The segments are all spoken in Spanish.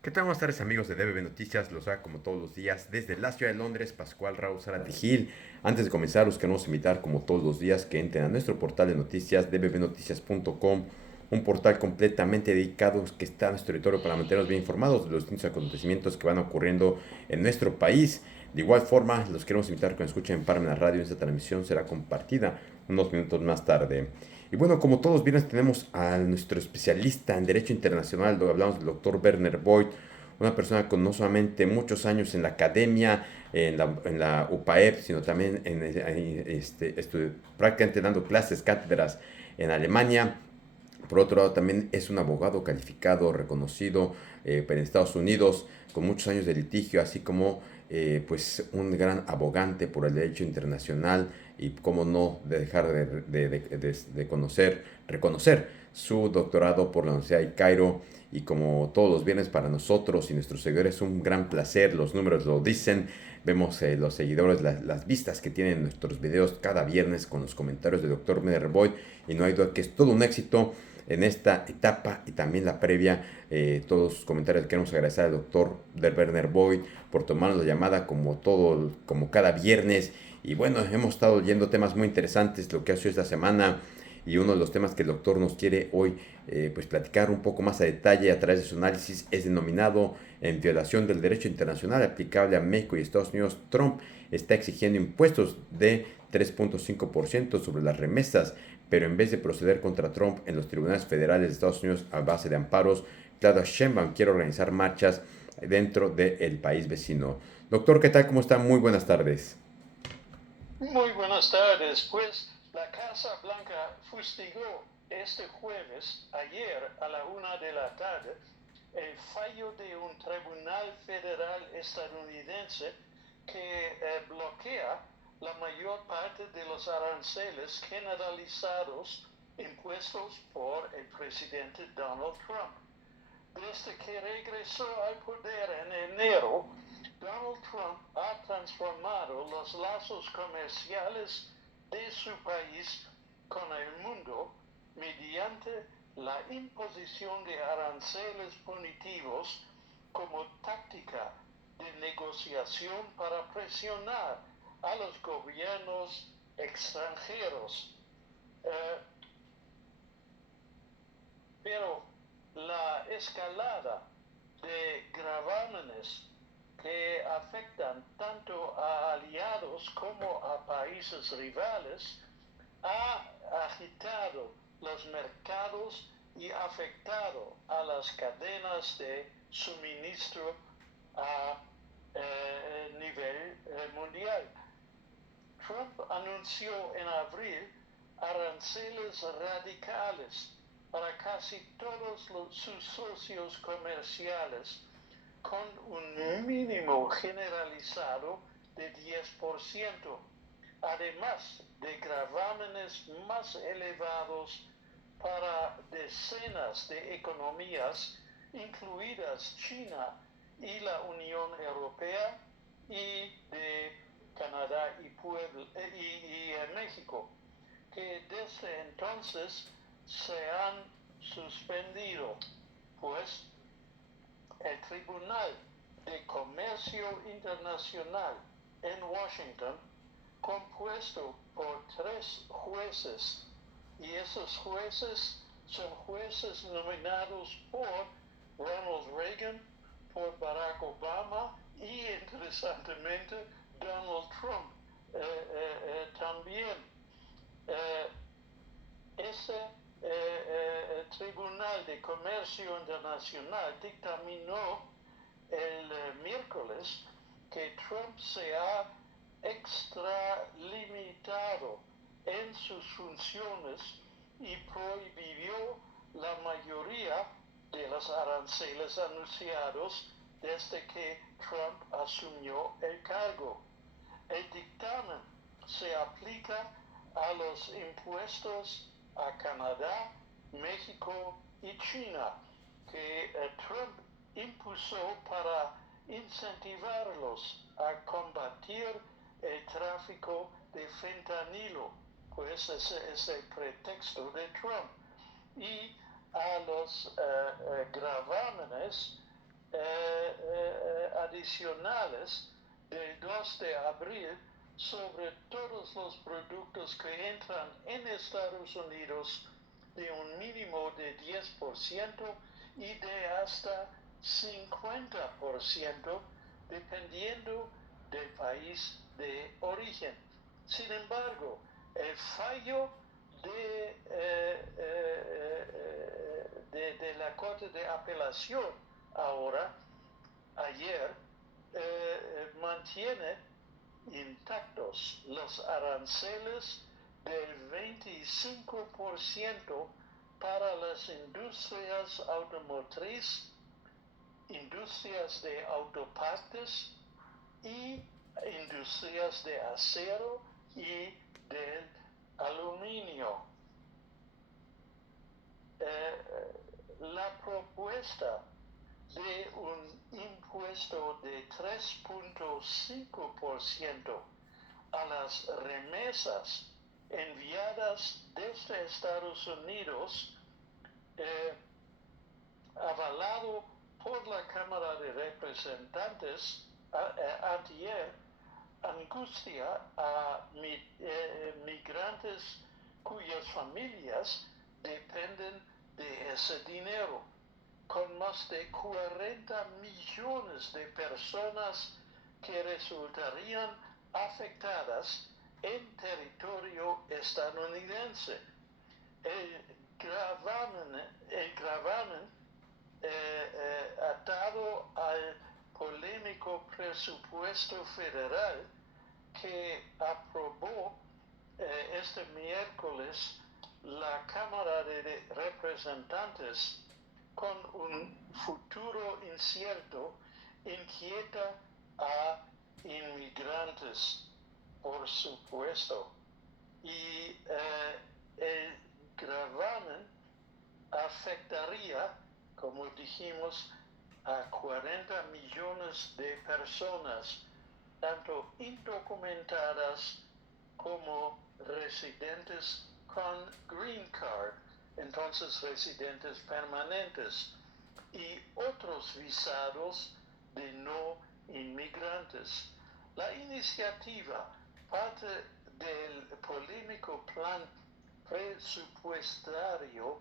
¿Qué tal? Buenas tardes amigos de DBB Noticias, los hago como todos los días desde la ciudad de Londres, Pascual Raúl Zárate Gil. Antes de comenzar, los queremos invitar como todos los días que entren a nuestro portal de noticias, dbbnoticias.com, un portal completamente dedicado que está a nuestro territorio para mantenernos bien informados de los distintos acontecimientos que van ocurriendo en nuestro país. De igual forma, los queremos invitar a que nos escuchen en Parme la Radio. Esta transmisión será compartida unos minutos más tarde. Y bueno, como todos vieron, tenemos a nuestro especialista en Derecho Internacional, hablamos del doctor Werner Boyd, una persona con no solamente muchos años en la academia, en la UPAEP, sino también prácticamente dando clases, cátedras en Alemania. Por otro lado, también es un abogado calificado, reconocido en Estados Unidos, con muchos años de litigio, así como pues un gran abogante por el derecho internacional y cómo no dejar reconocer su doctorado por la Universidad de Cairo. Y como todos los viernes para nosotros y nuestros seguidores es un gran placer, los números lo dicen, vemos los seguidores, las vistas que tienen nuestros videos cada viernes con los comentarios del doctor Meder Boyd, y no hay duda que es todo un éxito en esta etapa y también la previa. Todos sus comentarios. Queremos agradecer al doctor Werner Boyd por tomarnos la llamada como cada viernes. Y bueno, hemos estado oyendo temas muy interesantes lo que ha sido esta semana, y uno de los temas que el doctor nos quiere hoy pues platicar un poco más a detalle a través de su análisis es denominado en violación del derecho internacional aplicable a México y Estados Unidos. Trump está exigiendo impuestos de 3.5% sobre las remesas, pero en vez de proceder contra Trump en los tribunales federales de Estados Unidos a base de amparos, Claudia Sheinbaum quiere organizar marchas dentro del país vecino. Doctor, ¿qué tal? ¿Cómo está? Muy buenas tardes. Muy buenas tardes. Pues la Casa Blanca fustigó este jueves, ayer a la 1 de la tarde, el fallo de un tribunal federal estadounidense que bloquea la mayor parte de los aranceles generalizados impuestos por el presidente Donald Trump. Desde que regresó al poder en enero, Donald Trump ha transformado los lazos comerciales de su país con el mundo mediante la imposición de aranceles punitivos como táctica de negociación para presionar a los gobiernos extranjeros. Eh, Pero la escalada de gravámenes que afectan tanto a aliados como a países rivales ha agitado los mercados y afectado a las cadenas de suministro a nivel mundial. Trump anunció en abril aranceles radicales para casi todos sus socios comerciales, con un mínimo generalizado de 10%, además de gravámenes más elevados para decenas de economías, incluidas China y la Unión Europea, y de Canadá y México, que desde entonces se han suspendido, pues el Tribunal de Comercio Internacional en Washington, compuesto por 3 jueces, y esos jueces son jueces nominados por Ronald Reagan, por Barack Obama y, interesantemente, Donald Trump también. Eh, ese Tribunal de Comercio Internacional dictaminó el miércoles que Trump se ha extralimitado en sus funciones y prohibió la mayoría de los aranceles anunciados desde que Trump asumió el cargo. El dictamen se aplica a los impuestos a Canadá, México y China, que Trump impuso para incentivarlos a combatir el tráfico de fentanilo, pues ese es el pretexto de Trump, y a los gravámenes adicionales del 2 de abril sobre todos los productos que entran en Estados Unidos de un mínimo de 10% y de hasta 50%, dependiendo del país de origen. Sin embargo, el fallo de la Corte de Apelación ayer, mantiene intactos los aranceles del 25% para las industrias automotriz, industrias de autopartes y industrias de acero y del aluminio. La propuesta de un impuesto de 3.5% a las remesas enviadas desde Estados Unidos, avalado por la Cámara de Representantes ayer, angustia a migrantes cuyas familias dependen de ese dinero, con más de 40 millones de personas que resultarían afectadas en territorio estadounidense. El gravamen atado al polémico presupuesto federal que aprobó este miércoles la Cámara de Representantes con un futuro incierto, inquieta a inmigrantes, por supuesto. Y el gravamen afectaría, como dijimos, a 40 millones de personas, tanto indocumentadas como residentes con green card, entonces residentes permanentes, y otros visados de no inmigrantes. La iniciativa parte del polémico plan presupuestario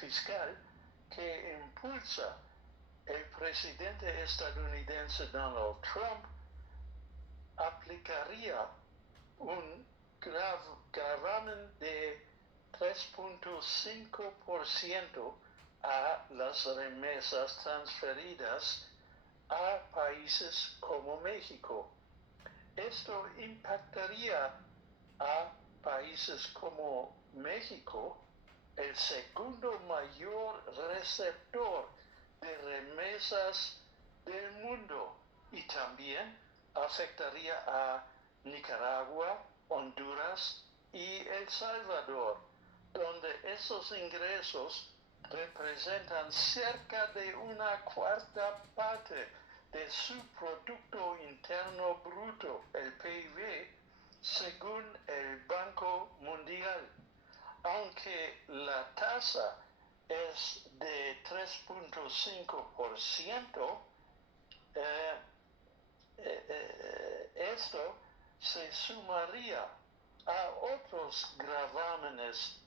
fiscal que impulsa el presidente estadounidense Donald Trump. Aplicaría un gravamen de 3.5% a las remesas transferidas a países como México. Esto impactaría a países como México, el segundo mayor receptor de remesas del mundo, y también afectaría a Nicaragua, Honduras y El Salvador, donde esos ingresos representan cerca de una cuarta parte de su Producto Interno Bruto, el PIB, según el Banco Mundial. Aunque la tasa es de 3.5%, esto se sumaría a otros gravámenes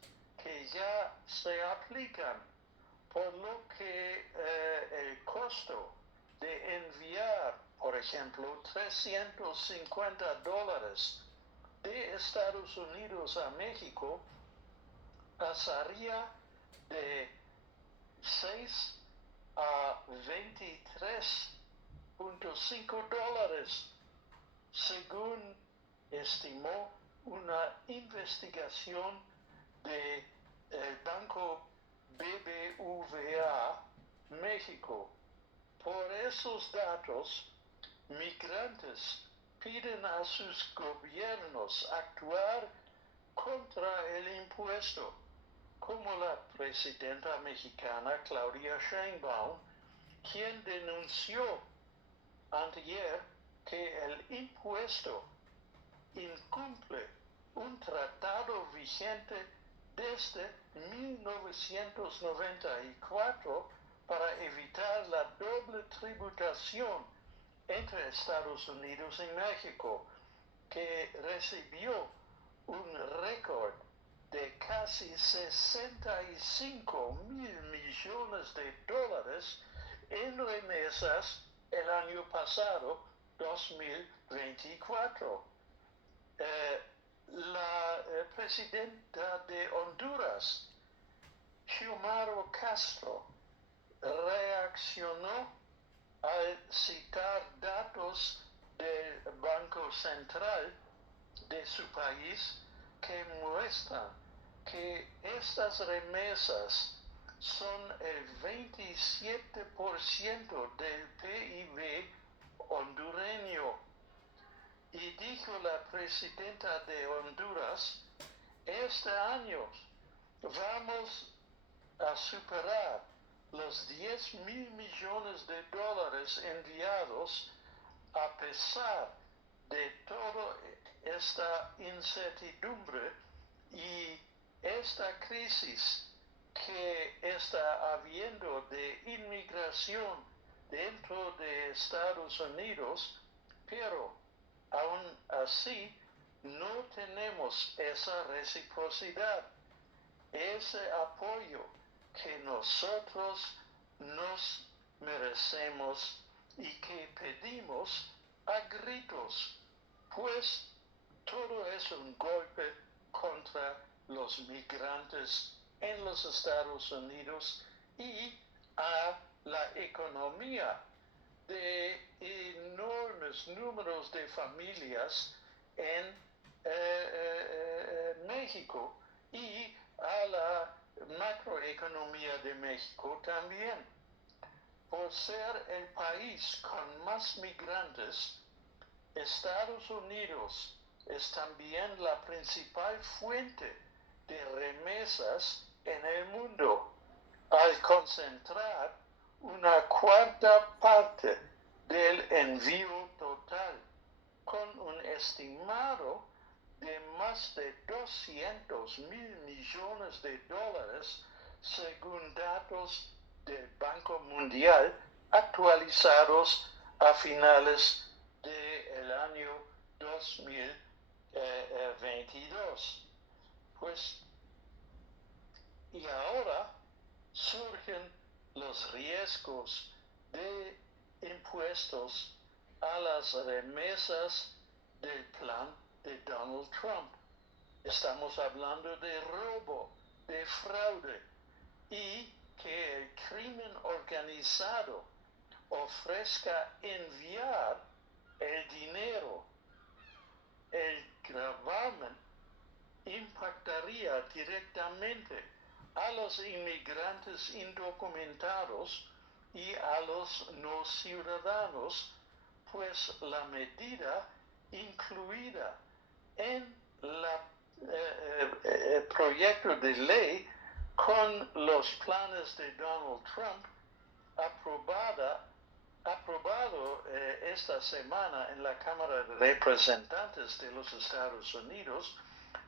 que ya se aplican, por lo que el costo de enviar, por ejemplo, $350 de Estados Unidos a México pasaría de 6 a $23.5, según estimó una investigación del Banco BBVA México. Por esos datos, migrantes piden a sus gobiernos actuar contra el impuesto, como la presidenta mexicana Claudia Sheinbaum, quien denunció anteayer que el impuesto incumple un tratado vigente desde 1994 para evitar la doble tributación entre Estados Unidos y México, que recibió un récord de casi 65 mil millones de dólares en remesas el año pasado, 2024. La presidenta de Honduras, Xiomara Castro, reaccionó al citar datos del Banco Central de su país que muestran que estas remesas son el 27% del PIB hondureño. Y dijo la presidenta de Honduras, este año vamos a superar los 10 mil millones de dólares enviados a pesar de toda esta incertidumbre y esta crisis que está habiendo de inmigración dentro de Estados Unidos, pero aún así no tenemos esa reciprocidad, ese apoyo que nosotros nos merecemos y que pedimos a gritos, pues todo es un golpe contra los migrantes en los Estados Unidos y a la economía de enormes números de familias en México y a la macroeconomía de México también. Por ser el país con más migrantes, Estados Unidos es también la principal fuente de remesas en el mundo, al concentrar una cuarta parte del envío total, con un estimado de más de 200 mil millones de dólares, según datos del Banco Mundial actualizados a finales del año 2022. Pues, y ahora surgen los riesgos de impuestos a las remesas del plan de Donald Trump. Estamos hablando de robo, de fraude, y que el crimen organizado ofrezca enviar el dinero. El gravamen impactaría directamente a los inmigrantes indocumentados y a los no ciudadanos, pues la medida incluida en el proyecto de ley con los planes de Donald Trump aprobado esta semana en la Cámara de Representantes de los Estados Unidos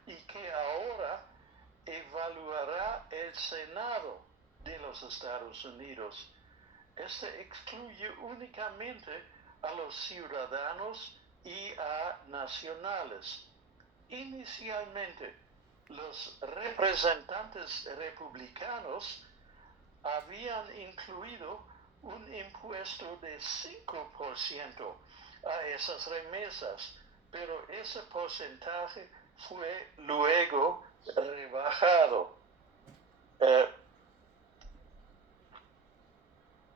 y que ahora evaluará el Senado de los Estados Unidos. Este excluye únicamente a los ciudadanos y a nacionales. Inicialmente, los representantes republicanos habían incluido un impuesto de 5% a esas remesas, pero ese porcentaje fue luego rebajado.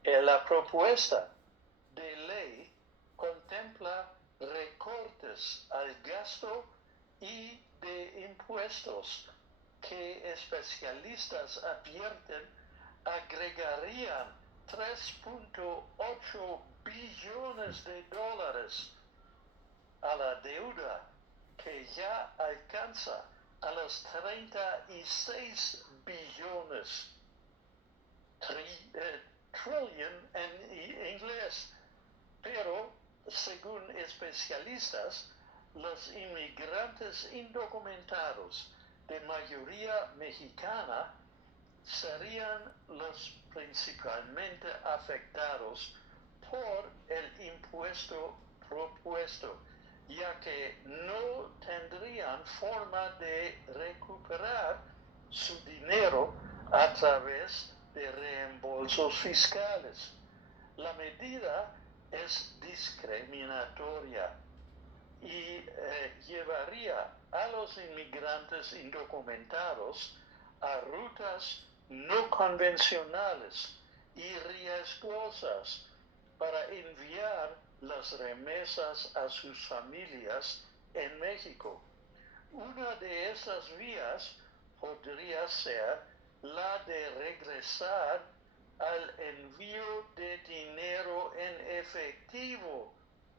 La propuesta de ley contempla recortes al gasto y de impuestos que especialistas advierten agregarían 3.8 billones de dólares a la deuda, que ya alcanza a los 36 billones, trillion en inglés. Pero, según especialistas, los inmigrantes indocumentados de mayoría mexicana serían los principalmente afectados por el impuesto propuesto, ya que no tendrían forma de recuperar su dinero a través de reembolsos fiscales. La medida es discriminatoria y llevaría a los inmigrantes indocumentados a rutas no convencionales y riesgosas para enviar las remesas a sus familias en México. Una de esas vías podría ser la de regresar al envío de dinero en efectivo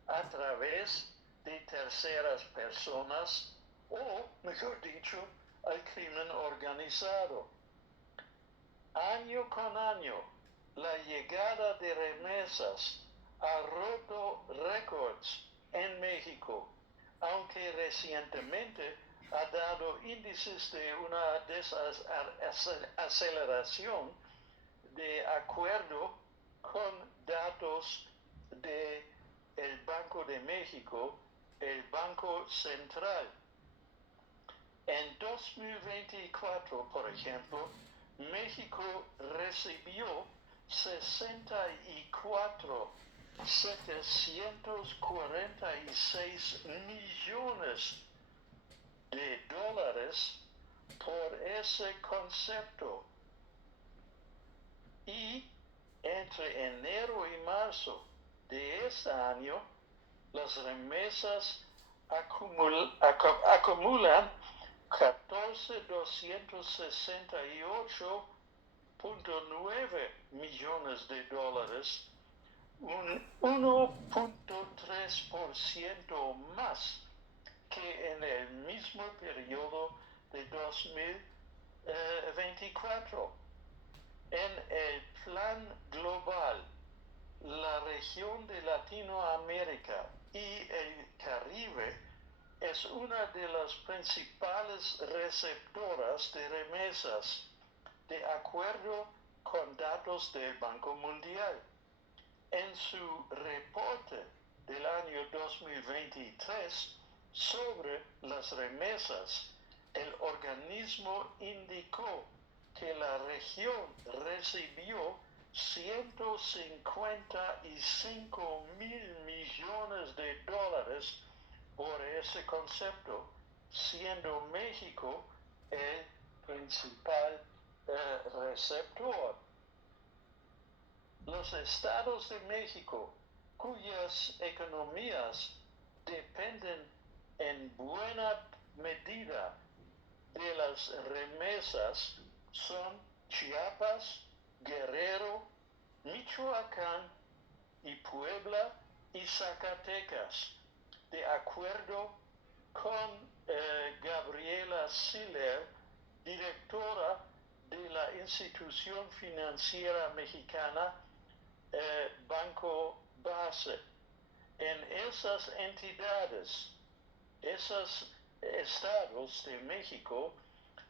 a través de terceras personas o, mejor dicho, al crimen organizado. Año con año, la llegada de remesas ha roto récords en México, aunque recientemente ha dado índices de una desaceleración de acuerdo con datos del Banco de México, el Banco Central. En 2024, por ejemplo, México recibió 64,746 millones de dólares por ese concepto. Y entre enero y marzo de este año, las remesas acumulan 14,268,9 millones de dólares, un 1,3% más que en el mismo periodo de 2024. En el plan global, la región de Latinoamérica y el Caribe es una de las principales receptoras de remesas, de acuerdo con datos del Banco Mundial. En su reporte del año 2023 sobre las remesas, el organismo indicó que la región recibió 155 mil millones de dólares por ese concepto, siendo México el principal receptor. Los estados de México, cuyas economías dependen en buena medida de las remesas, son Chiapas, Guerrero, Michoacán y Puebla y Zacatecas, de acuerdo con Gabriela Siller, directora de la institución financiera mexicana Banco Base. En esas entidades, esos estados de México,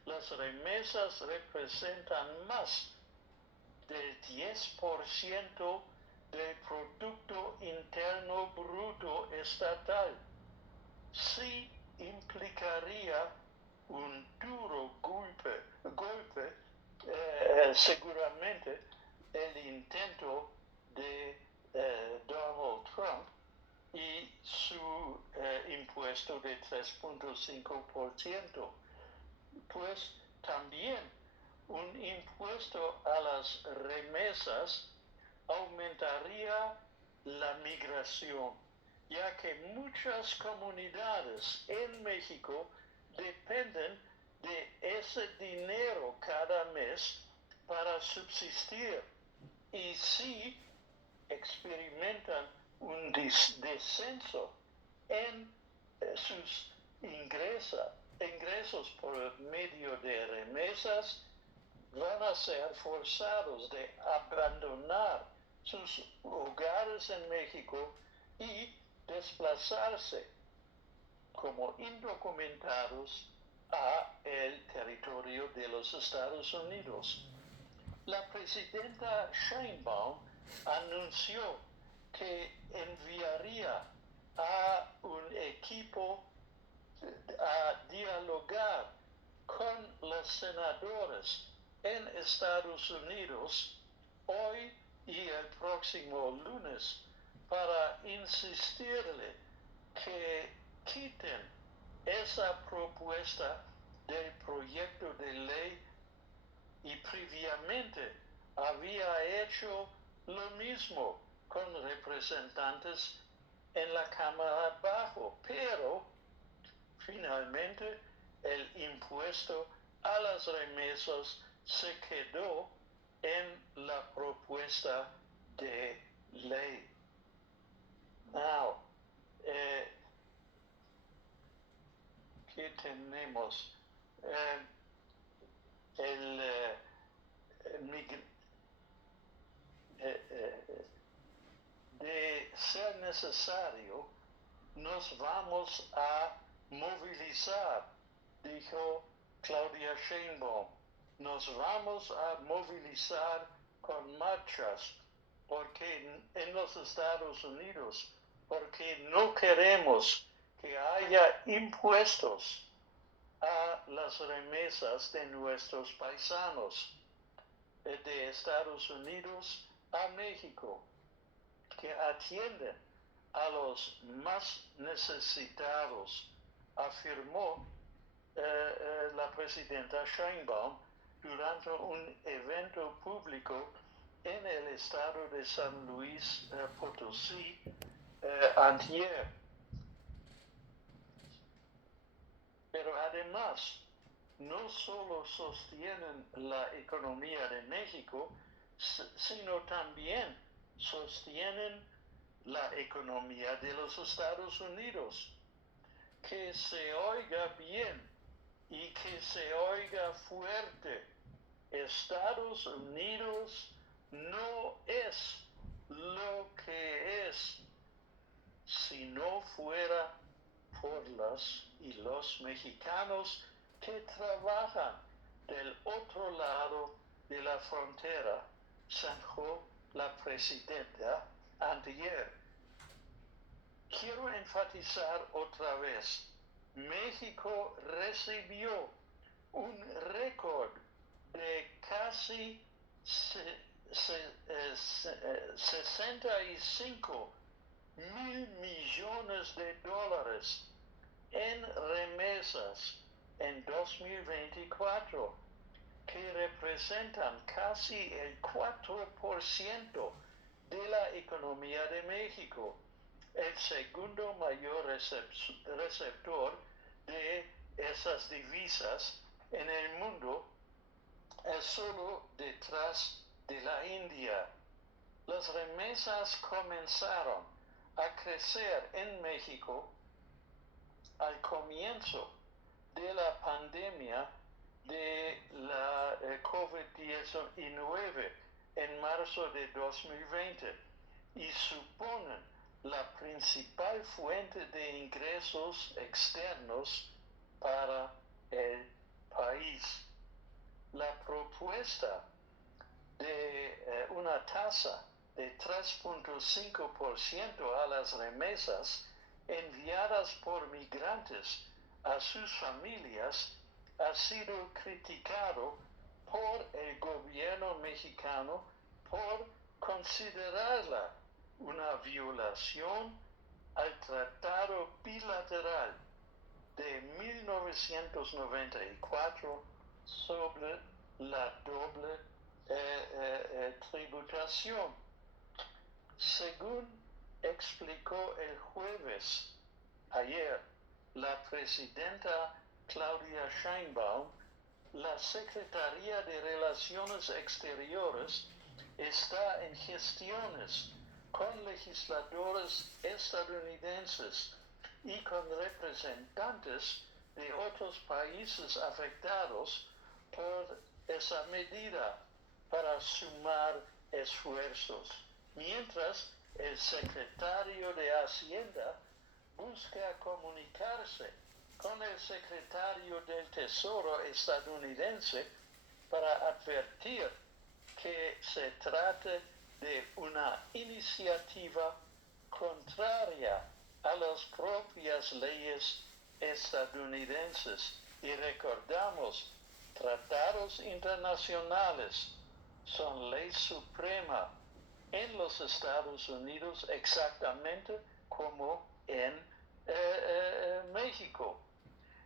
las remesas representan más del 10% del Producto Interno Bruto Estatal. Sí implicaría un duro golpe seguramente el intento de Donald Trump y su impuesto de 3,5%, pues también un impuesto a las remesas aumentaría la migración, ya que muchas comunidades en México dependen de ese dinero cada mes para subsistir y sí experimentan un descenso en sus ingresos por medio de remesas, van a ser forzados de abandonar sus hogares en México y desplazarse como indocumentados a el territorio de los Estados Unidos. La presidenta Sheinbaum anunció que enviaría a un equipo a dialogar con los senadores en Estados Unidos hoy y el próximo lunes para insistirle que quiten esa propuesta del proyecto de ley y previamente había hecho lo mismo con representantes en la Cámara Bajo, pero finalmente el impuesto a las remesas se quedó en la propuesta de ley. Now, ¿qué tenemos? De ser necesario, nos vamos a movilizar, dijo Claudia Sheinbaum. Nos vamos a movilizar con marchas porque en los Estados Unidos, porque no queremos que haya impuestos a las remesas de nuestros paisanos de Estados Unidos a México, que atienden a los más necesitados, afirmó la presidenta Sheinbaum durante un evento público en el estado de San Luis Potosí antier. Pero además, no solo sostienen la economía de México, sino también sostienen la economía de los Estados Unidos. Que se oiga bien y que se oiga fuerte. Estados Unidos no es lo que es si no fuera por las y los mexicanos que trabajan del otro lado de la frontera, zanjó la presidenta anteayer. Quiero enfatizar otra vez, México recibió un récord de casi 65 mil millones de dólares en remesas en 2024, que representan casi el 4% de la economía de México, el segundo mayor receptor de esas divisas en el mundo, es solo detrás de la India. Las remesas comenzaron a crecer en México al comienzo de la pandemia de la COVID-19 en marzo de 2020 y suponen la principal fuente de ingresos externos para el país. La propuesta de una tasa de 3.5% a las remesas enviadas por migrantes a sus familias ha sido criticado por el gobierno mexicano por considerarla una violación al Tratado Bilateral de 1994 sobre la doble tributación. Según explicó el jueves, ayer, la presidenta Claudia Sheinbaum, la Secretaría de Relaciones Exteriores está en gestiones con legisladores estadounidenses y con representantes de otros países afectados por esa medida para sumar esfuerzos, mientras el secretario de Hacienda busca comunicarse con el secretario del Tesoro estadounidense para advertir que se trate de una iniciativa contraria a las propias leyes estadounidenses. Y recordamos, tratados internacionales son ley suprema en los Estados Unidos exactamente como en México.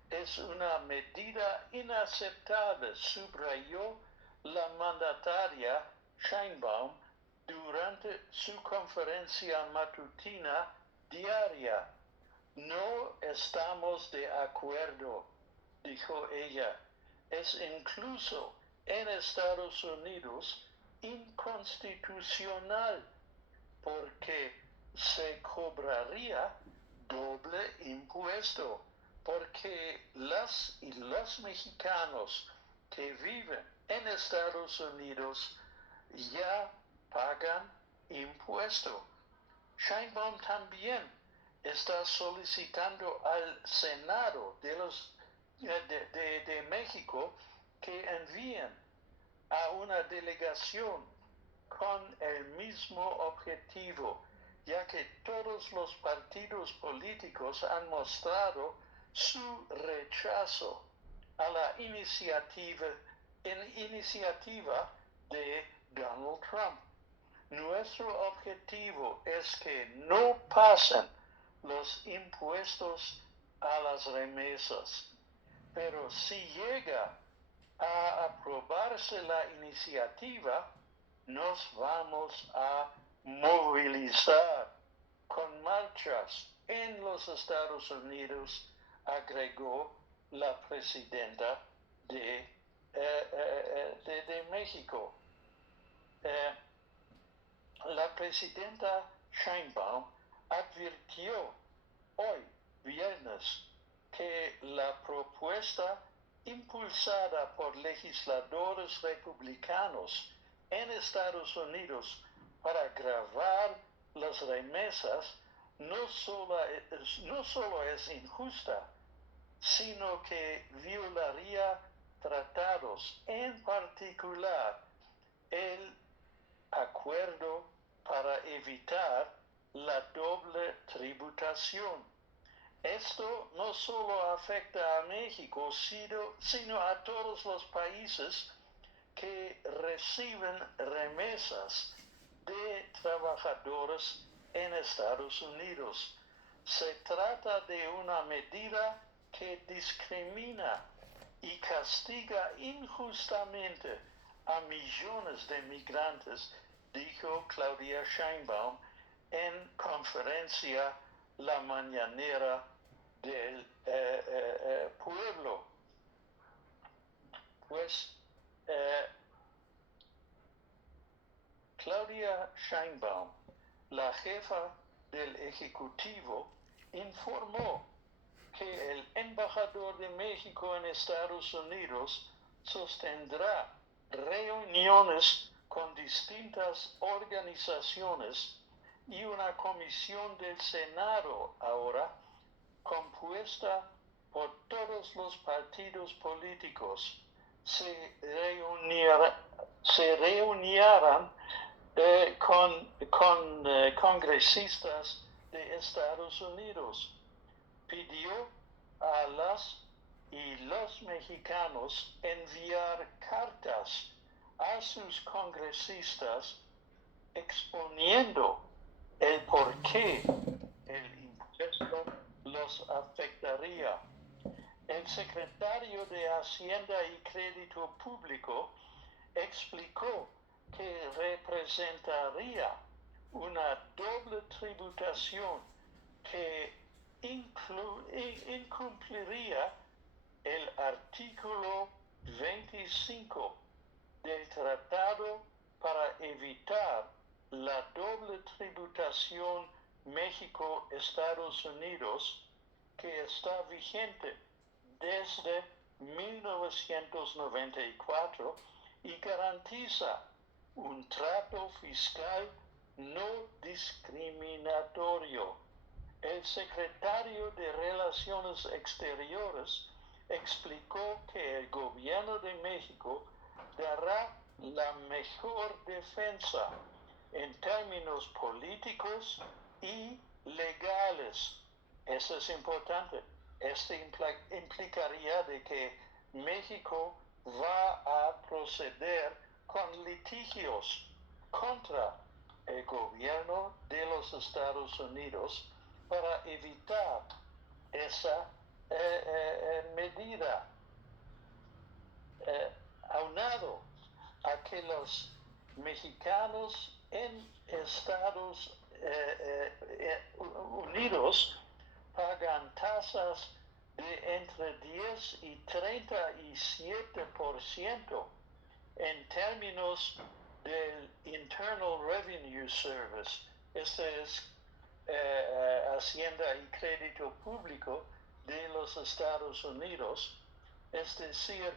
Es una medida inaceptable, subrayó la mandataria Sheinbaum durante su conferencia matutina diaria. No estamos de acuerdo, dijo ella. Es incluso en Estados Unidos inconstitucional porque se cobraría doble impuesto, porque las y los mexicanos que viven en Estados Unidos ya pagan impuesto. Sheinbaum también está solicitando al Senado de México que envíen a una delegación con el mismo objetivo, ya que todos los partidos políticos han mostrado su rechazo a la iniciativa de Donald Trump. Nuestro objetivo es que no pasen los impuestos a las remesas, pero si llega a aprobarse la iniciativa, nos vamos a movilizar con marchas en los Estados Unidos, agregó la presidenta de México. La presidenta Sheinbaum advirtió hoy, viernes, que la propuesta impulsada por legisladores republicanos en Estados Unidos para gravar las remesas no solo es injusta, sino que violaría tratados, en particular el acuerdo para evitar la doble tributación. Esto no solo afecta a México, sino a todos los países que reciben remesas de trabajadores en Estados Unidos. Se trata de una medida que discrimina y castiga injustamente a millones de migrantes, dijo Claudia Sheinbaum en conferencia la mañanera del pueblo. Pues Claudia Sheinbaum, la jefa del Ejecutivo, informó que el embajador de México en Estados Unidos sostendrá reuniones con distintas organizaciones y una comisión del Senado ahora compuesta por todos los partidos políticos se reunirán con congresistas de Estados Unidos. Pidió a las y los mexicanos enviar cartas a sus congresistas exponiendo el por qué el impuesto los afectaría. El secretario de Hacienda y Crédito Público explicó que representaría una doble tributación que incumpliría el artículo 25 del Tratado para evitar la doble tributación México-Estados Unidos, que está vigente desde 1994 y garantiza un trato fiscal no discriminatorio. El secretario de Relaciones Exteriores explicó que el gobierno de México dará la mejor defensa en términos políticos y legales. Eso es importante. Esto implicaría de que México va a proceder con litigios contra el gobierno de los Estados Unidos para evitar esa medida. Aunado a que los mexicanos en Estados Unidos pagan tasas de entre 10 y 37% en términos del Internal Revenue Service. Este es Hacienda y Crédito Público de los Estados Unidos. Es decir,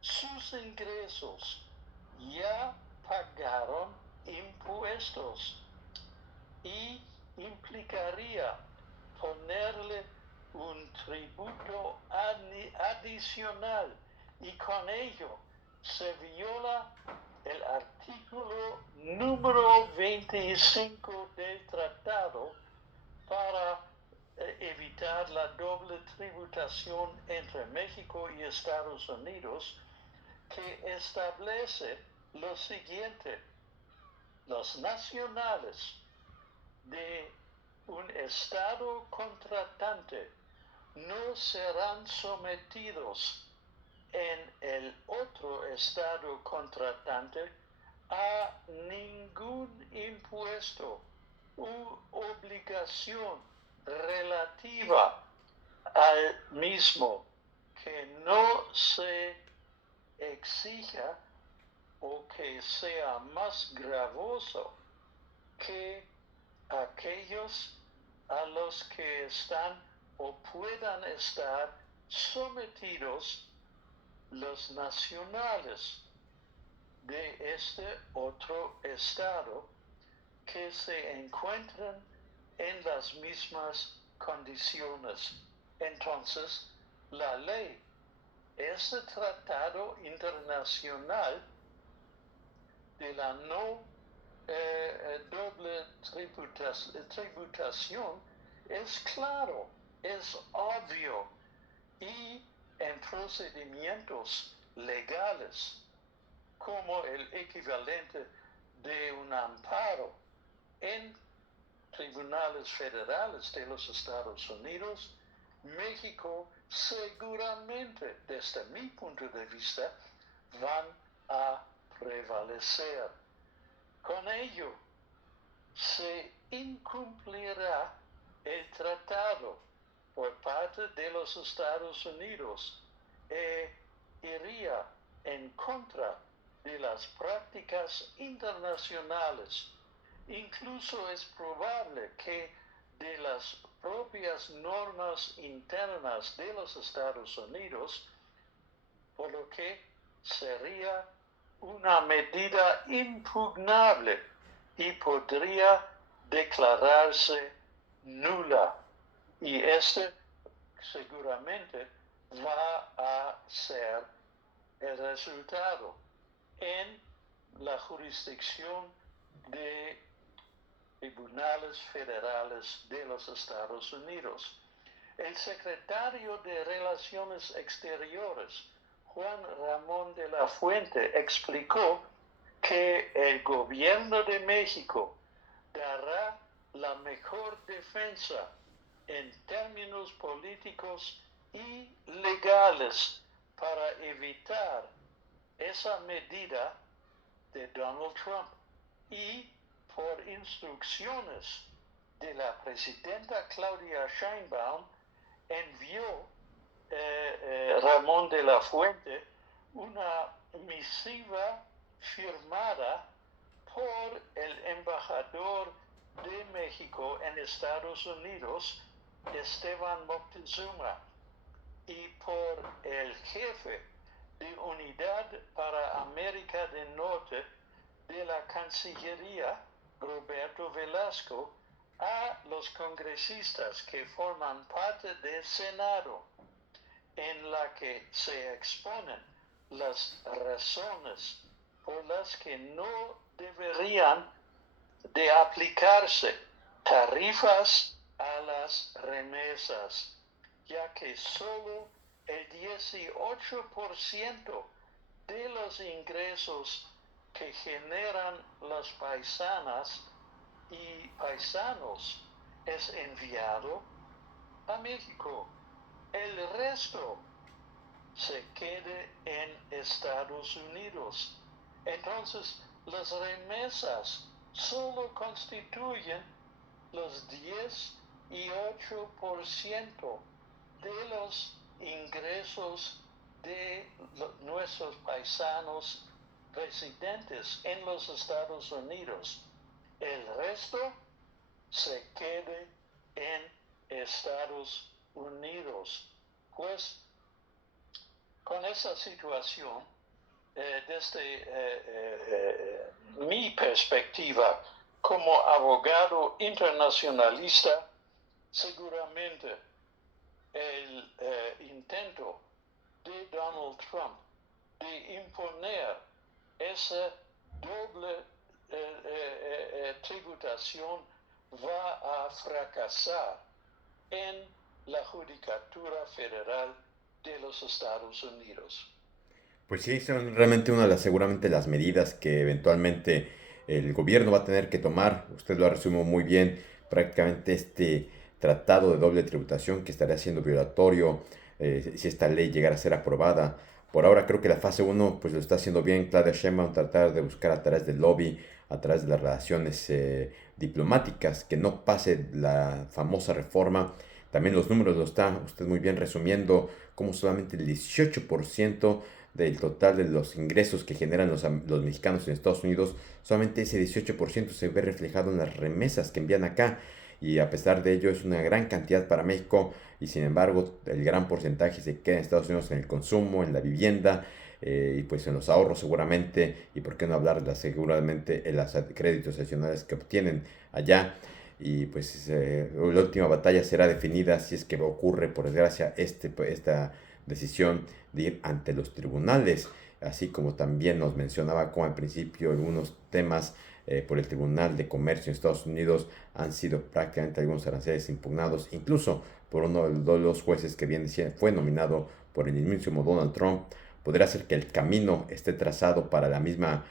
sus ingresos ya pagaron impuestos y implicaría ponerle un tributo adicional y con ello se viola el artículo número 25 del tratado para evitar la doble tributación entre México y Estados Unidos, que establece lo siguiente: los nacionales de un estado contratante no serán sometidos en el otro estado contratante a ningún impuesto u obligación relativa al mismo que no se exija o que sea más gravoso que aquellos a los que están o puedan estar sometidos los nacionales de este otro estado que se encuentren en las mismas condiciones. Entonces, la ley, este tratado internacional de la no doble tributación es claro, es obvio, y en procedimientos legales como el equivalente de un amparo en tribunales federales de los Estados Unidos, México seguramente, desde mi punto de vista, van a prevalecer. Con ello, se incumplirá el tratado por parte de los Estados Unidos e iría en contra de las prácticas internacionales. Incluso es probable que de las propias normas internas de los Estados Unidos, por lo que sería una medida impugnable y podría declararse nula. Y este seguramente va a ser el resultado en la jurisdicción de tribunales federales de los Estados Unidos. El secretario de Relaciones Exteriores, Juan Ramón de la Fuente, explicó que el gobierno de México dará la mejor defensa en términos políticos y legales para evitar esa medida de Donald Trump, y por instrucciones de la presidenta Claudia Sheinbaum envió Ramón de la Fuente una misiva firmada por el embajador de México en Estados Unidos, Esteban Moctezuma, y por el jefe de Unidad para América del Norte de la Cancillería, Roberto Velasco, a los congresistas que forman parte del Senado, en la que se exponen las razones por las que no deberían de aplicarse tarifas a las remesas, ya que solo el 18% de los ingresos que generan las paisanas y paisanos es enviado a México. El resto se quede en Estados Unidos. Entonces, las remesas solo constituyen los 18% de los ingresos de nuestros paisanos residentes en los Estados Unidos. El resto se quede en Estados Unidos. Pues con esa situación, desde mi perspectiva como abogado internacionalista, seguramente el intento de Donald Trump de imponer esa doble tributación va a fracasar en la Judicatura Federal de los Estados Unidos. Pues sí, son realmente una de las, seguramente las medidas que eventualmente el gobierno va a tener que tomar. Usted lo resumió muy bien, prácticamente este tratado de doble tributación que estaría siendo violatorio si esta ley llegara a ser aprobada. Por ahora creo que la fase uno pues lo está haciendo bien Claudia Sheinbaum, tratar de buscar a través del lobby, a través de las relaciones diplomáticas, que no pase la famosa reforma. También los números lo está usted muy bien resumiendo, como solamente el 18% del total de los ingresos que generan los mexicanos en Estados Unidos, solamente ese 18% se ve reflejado en las remesas que envían acá. Y a pesar de ello es una gran cantidad para México y sin embargo el gran porcentaje se queda en Estados Unidos en el consumo, en la vivienda y pues en los ahorros seguramente, y por qué no hablar de seguramente en los créditos adicionales que obtienen allá. Y pues la última batalla será definida si es que ocurre por desgracia esta decisión de ir ante los tribunales, así como también nos mencionaba como al principio algunos temas por el Tribunal de Comercio en Estados Unidos han sido prácticamente algunos aranceles impugnados, incluso por uno de los jueces que bien decía, fue nominado por el mismísimo Donald Trump. Podría ser que el camino esté trazado para la misma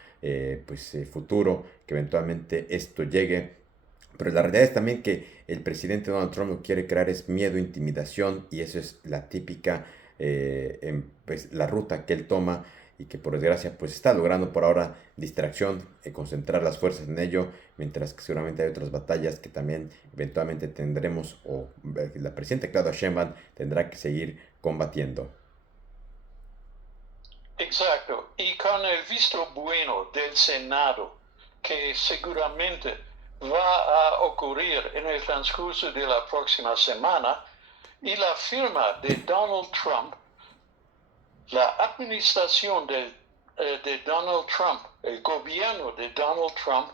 futuro, que eventualmente esto llegue, pero la realidad es también que el presidente Donald Trump lo que quiere crear es miedo, intimidación, y eso es la típica, pues, la ruta que él toma y que por desgracia pues está logrando por ahora distracción, concentrar las fuerzas en ello, mientras que seguramente hay otras batallas que también eventualmente tendremos o la presidenta Claudia Sheinbaum tendrá que seguir combatiendo. Exacto. Y con el visto bueno del Senado, que seguramente va a ocurrir en el transcurso de la próxima semana, y la firma de Donald Trump, la administración de Donald Trump, el gobierno de Donald Trump,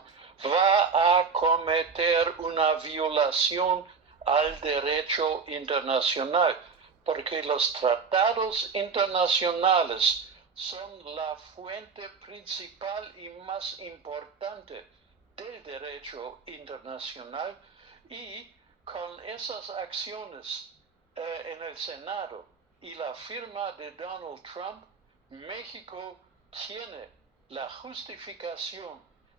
va a cometer una violación al derecho internacional, porque los tratados internacionales son la fuente principal y más importante del derecho internacional, y con esas acciones en el Senado y la firma de Donald Trump, México tiene la justificación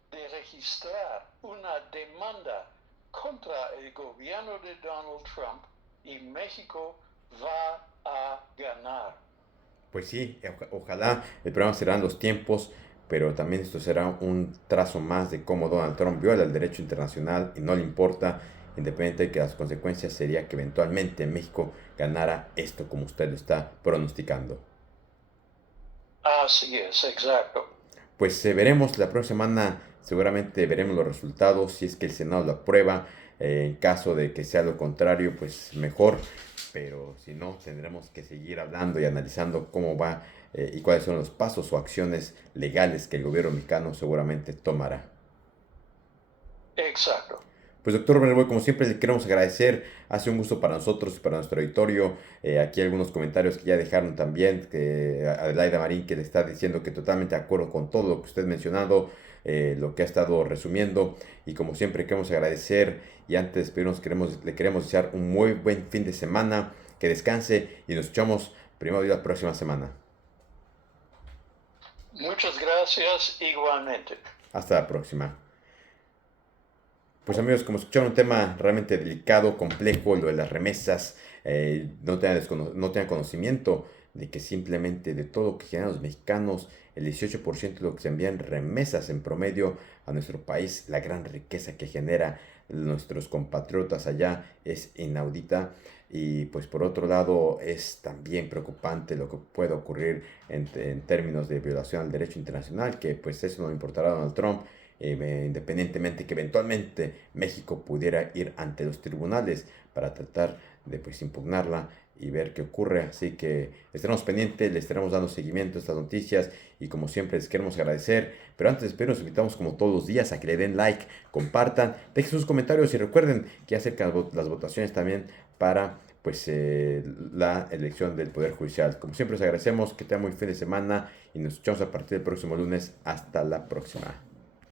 de registrar una demanda contra el gobierno de Donald Trump, y México va a ganar. Pues sí, ojalá el programa serán los tiempos, pero también esto será un trazo más de cómo Donald Trump viola el derecho internacional y no le importa, independiente de que las consecuencias sería que eventualmente México ganara esto como usted lo está pronosticando. Así es, exacto. Pues veremos la próxima semana, seguramente veremos los resultados, si es que el Senado lo aprueba, en caso de que sea lo contrario, pues mejor, pero si no, tendremos que seguir hablando y analizando cómo va y cuáles son los pasos o acciones legales que el gobierno mexicano seguramente tomará. Exacto. Pues doctor Bernabé, como siempre le queremos agradecer, hace un gusto para nosotros y para nuestro auditorio. Aquí algunos comentarios que ya dejaron también, que Adelaida Marín que le está diciendo que totalmente de acuerdo con todo lo que usted ha mencionado. lo que ha estado resumiendo. Y como siempre queremos agradecer y antes de despedirnos le queremos desear un muy buen fin de semana, que descanse y nos escuchamos primero la próxima semana. Muchas gracias igualmente. Hasta la próxima. Pues amigos, como escucharon, un tema realmente delicado, complejo, lo de las remesas, no tengan conocimiento de que simplemente de todo lo que generan los mexicanos, el 18% de lo que se envían remesas en promedio a nuestro país, la gran riqueza que genera nuestros compatriotas allá es inaudita. Y pues por otro lado es también preocupante lo que puede ocurrir en términos de violación al derecho internacional, que pues eso no le importará a Donald Trump, independientemente que eventualmente México pudiera ir ante los tribunales para tratar de pues impugnarla y ver qué ocurre. Así que estaremos pendientes, les estaremos dando seguimiento a estas noticias y como siempre les queremos agradecer. Pero antes de despedir, nos invitamos como todos los días a que le den like, compartan, dejen sus comentarios y recuerden que acercan las votaciones también para pues la elección del Poder Judicial. Como siempre les agradecemos, que tengan muy fin de semana y nos escuchamos a partir del próximo lunes. Hasta la próxima.